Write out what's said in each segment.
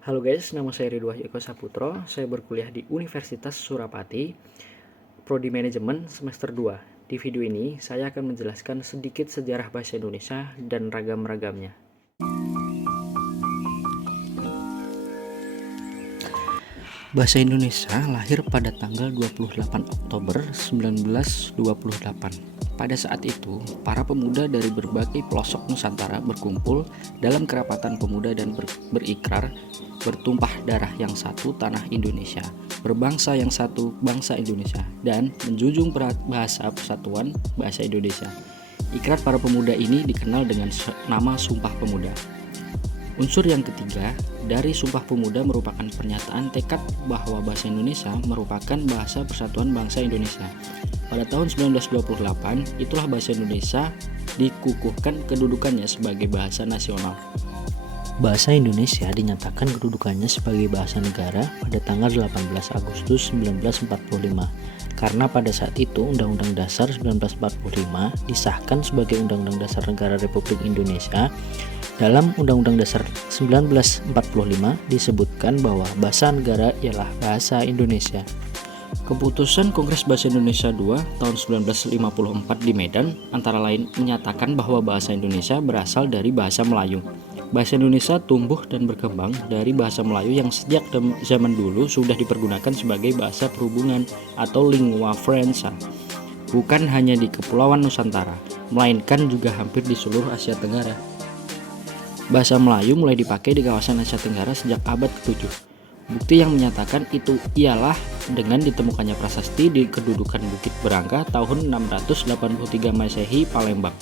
Halo guys, nama saya Ridwan Eko Saputro. Saya berkuliah di Universitas Surapati, Prodi Manajemen semester 2. Di video ini, saya akan menjelaskan sedikit sejarah bahasa Indonesia dan ragam-ragamnya. Bahasa Indonesia lahir pada tanggal 28 Oktober 1928. Pada saat itu, para pemuda dari berbagai pelosok Nusantara berkumpul dalam kerapatan pemuda dan berikrar bertumpah darah yang satu tanah Indonesia, berbangsa yang satu bangsa Indonesia, dan menjunjung bahasa persatuan bahasa Indonesia. Ikrar para pemuda ini dikenal dengan nama Sumpah Pemuda. Unsur yang ketiga dari Sumpah Pemuda merupakan pernyataan tekad bahwa bahasa Indonesia merupakan bahasa persatuan bangsa Indonesia. Pada tahun 1928, itulah bahasa Indonesia dikukuhkan kedudukannya sebagai bahasa nasional. Bahasa Indonesia dinyatakan kedudukannya sebagai bahasa negara pada tanggal 18 Agustus 1945 karena pada saat itu Undang-Undang Dasar 1945 disahkan sebagai Undang-Undang Dasar Negara Republik Indonesia. Dalam Undang-Undang Dasar 1945 disebutkan bahwa bahasa negara ialah bahasa Indonesia. Keputusan Kongres Bahasa Indonesia II tahun 1954 di Medan antara lain menyatakan bahwa bahasa Indonesia berasal dari bahasa Melayu. Bahasa Indonesia tumbuh dan berkembang dari bahasa Melayu yang sejak zaman dulu sudah dipergunakan sebagai bahasa perhubungan atau lingua franca. Bukan hanya di Kepulauan Nusantara, melainkan juga hampir di seluruh Asia Tenggara. Bahasa Melayu mulai dipakai di kawasan Asia Tenggara sejak abad ke-7. Bukti yang menyatakan itu ialah dengan ditemukannya prasasti di kedudukan Bukit Berangka tahun 683 Masehi Palembang.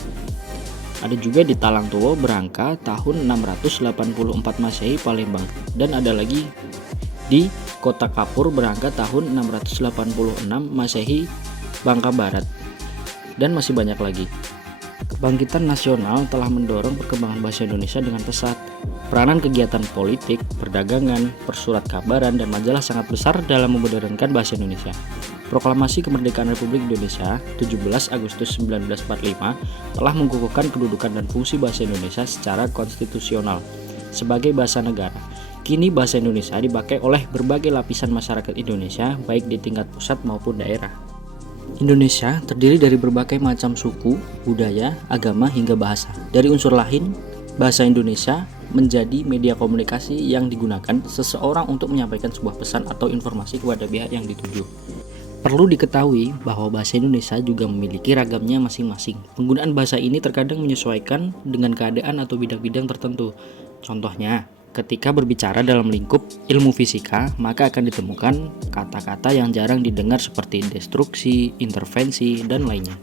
Ada juga di Talangtulo Berangka tahun 684 Masehi Palembang, dan ada lagi di Kota Kapur Berangka tahun 686 Masehi Bangka Barat, dan masih banyak lagi. Kebangkitan nasional telah mendorong perkembangan bahasa Indonesia dengan pesat. Peranan kegiatan politik, perdagangan, persurat kabaran, dan majalah sangat besar dalam memodernkan bahasa Indonesia. Proklamasi Kemerdekaan Republik Indonesia 17 Agustus 1945 telah mengukuhkan kedudukan dan fungsi bahasa Indonesia secara konstitusional sebagai bahasa negara. Kini bahasa Indonesia dipakai oleh berbagai lapisan masyarakat Indonesia baik di tingkat pusat maupun daerah. Indonesia terdiri dari berbagai macam suku, budaya, agama, hingga bahasa. Dari unsur lain, bahasa Indonesia menjadi media komunikasi yang digunakan seseorang untuk menyampaikan sebuah pesan atau informasi kepada pihak yang dituju. Perlu diketahui bahwa bahasa Indonesia juga memiliki ragamnya masing-masing. Penggunaan bahasa ini terkadang menyesuaikan dengan keadaan atau bidang-bidang tertentu. Contohnya, ketika berbicara dalam lingkup ilmu fisika, maka akan ditemukan kata-kata yang jarang didengar seperti destruksi, intervensi, dan lainnya.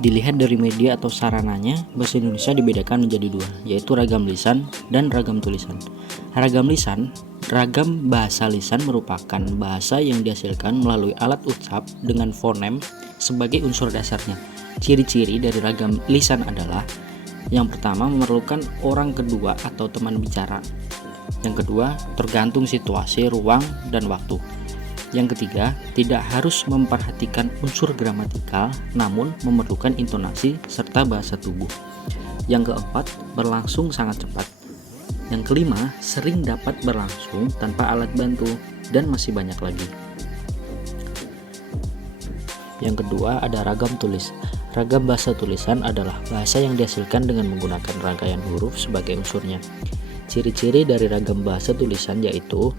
Dilihat dari media atau sarananya, bahasa Indonesia dibedakan menjadi dua, yaitu ragam lisan dan ragam tulisan. Ragam bahasa lisan merupakan bahasa yang dihasilkan melalui alat ucap dengan fonem sebagai unsur dasarnya. Ciri-ciri dari ragam lisan adalah: yang pertama, memerlukan orang kedua atau teman bicara. Yang kedua, tergantung situasi, ruang, dan waktu. Yang ketiga, tidak harus memperhatikan unsur gramatikal, namun memerlukan intonasi serta bahasa tubuh. Yang keempat, berlangsung sangat cepat. Yang kelima, sering dapat berlangsung tanpa alat bantu, dan masih banyak lagi. Yang kedua, ada ragam tulis. Ragam bahasa tulisan adalah bahasa yang dihasilkan dengan menggunakan rangkaian huruf sebagai unsurnya. Ciri-ciri dari ragam bahasa tulisan yaitu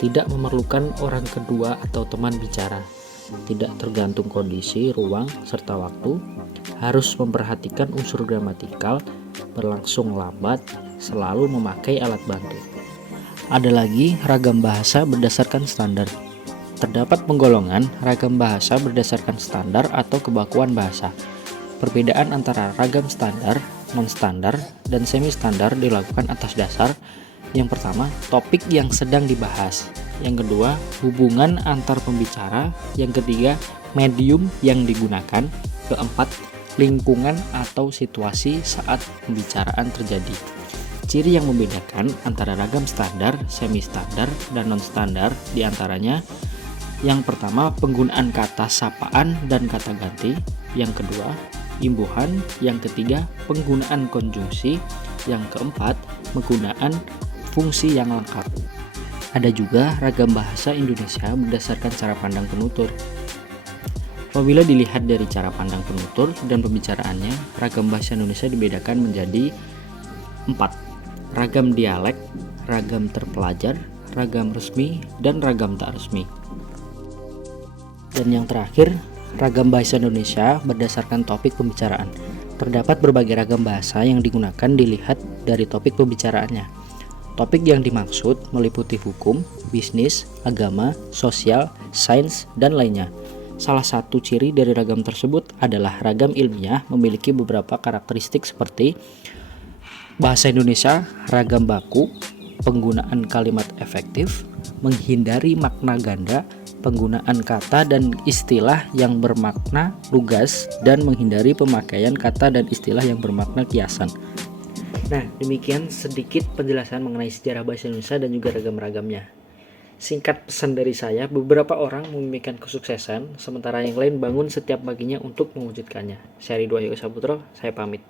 tidak memerlukan orang kedua atau teman bicara, tidak tergantung kondisi, ruang, serta waktu, harus memperhatikan unsur gramatikal, berlangsung lambat, selalu memakai alat bantu. Ada lagi ragam bahasa berdasarkan standar. Terdapat penggolongan ragam bahasa berdasarkan standar atau kebakuan bahasa. Perbedaan antara ragam standar, non-standar, dan semi-standar dilakukan atas dasar: yang pertama, topik yang sedang dibahas. Yang kedua, hubungan antar pembicara. Yang ketiga, medium yang digunakan. Keempat, lingkungan atau situasi saat pembicaraan terjadi. Ciri yang membedakan antara ragam standar, semi-standar, dan non-standar diantaranya: yang pertama, penggunaan kata sapaan dan kata ganti. Yang kedua, imbuhan. Yang ketiga, penggunaan konjungsi. Yang keempat, penggunaan fungsi yang lengkap. Ada juga ragam bahasa Indonesia berdasarkan cara pandang penutur. Apabila dilihat dari cara pandang penutur dan pembicaraannya, ragam bahasa Indonesia dibedakan menjadi 4. Ragam dialek, ragam terpelajar, ragam resmi, dan ragam tak resmi. Dan yang terakhir, ragam bahasa Indonesia berdasarkan topik pembicaraan. Terdapat berbagai ragam bahasa yang digunakan dilihat dari topik pembicaraannya. Topik yang dimaksud meliputi hukum, bisnis, agama, sosial, sains, dan lainnya. Salah satu ciri dari ragam tersebut adalah ragam ilmiah memiliki beberapa karakteristik seperti bahasa Indonesia ragam baku, penggunaan kalimat efektif, menghindari makna ganda, penggunaan kata dan istilah yang bermakna lugas, dan menghindari pemakaian kata dan istilah yang bermakna kiasan. Nah, demikian sedikit penjelasan mengenai sejarah bahasa Indonesia dan juga ragam-ragamnya. Singkat pesan dari saya, beberapa orang memimpikan kesuksesan, sementara yang lain bangun setiap paginya untuk mewujudkannya. Saya Ridwan Yoga Saputro, saya pamit.